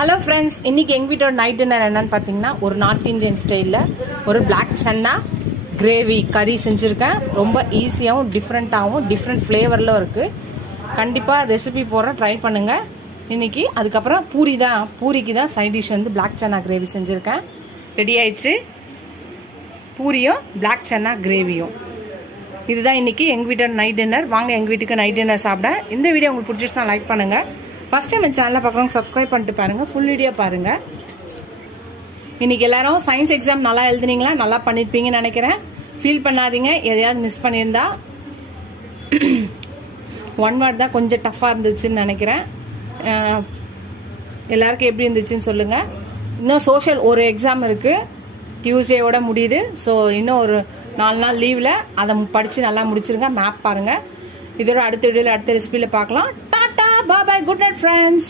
Hello friends, இன்னைக்கு எங்கள் வீட்டோட நைட் டின்னர் என்னன்னு பார்த்தீங்கன்னா ஒரு நார்த் இந்தியன் ஸ்டைலில் ஒரு பிளாக் சன்னா கிரேவி கறி செஞ்சுருக்கேன். ரொம்ப ஈஸியாகவும் டிஃப்ரெண்ட்டாகவும் டிஃப்ரெண்ட் ஃப்ளேவரில் இருக்குது. கண்டிப்பாக ரெசிபி போடுற ட்ரை பண்ணுங்கள் இன்னைக்கு. அதுக்கப்புறம் பூரிக்கு தான் சைட் டிஷ் வந்து பிளாக் சன்னா கிரேவி செஞ்சுருக்கேன். ரெடி ஆயிடுச்சு, பூரியும் பிளாக் சன்னா கிரேவியும். இதுதான் இன்னைக்கு எங்கள் வீட்டோட நைட் டின்னர். வாங்க எங்கள் வீட்டுக்கு நைட் டின்னர் சாப்பிட. இந்த வீடியோ உங்களுக்கு பிடிச்சிச்சுன்னா லைக் பண்ணுங்கள். ஃபஸ்ட் டைம் என் சேனலில் பார்க்குறவங்க சப்ஸ்கிரைப் பண்ணிட்டு பாருங்கள், ஃபுல் வீடியோ பாருங்கள். இன்றைக்கி எல்லாரும் சயின்ஸ் எக்ஸாம் நல்லா எழுதுனீங்களா? நல்லா பண்ணியிருப்பீங்கன்னு நினைக்கிறேன். ஃபீல் பண்ணாதீங்க, எதையாவது மிஸ் பண்ணியிருந்தா. ஒன் வேர்ட் தான் கொஞ்சம் டஃப்பாக இருந்துச்சுன்னு நினைக்கிறேன். எல்லாருக்கும் எப்படி இருந்துச்சுன்னு சொல்லுங்கள். இன்னும் சோஷியல் ஒரு எக்ஸாம் இருக்குது, டியூஸ்டேயோட முடியுது. ஸோ இன்னும் ஒரு 4 நாள் லீவில் அதை படித்து நல்லா முடிச்சிருங்க. மேப் பாருங்கள். இதோட அடுத்த வீடியோவில் அடுத்த ரெசிபியில் பார்க்கலாம். Bye bye, good night friends.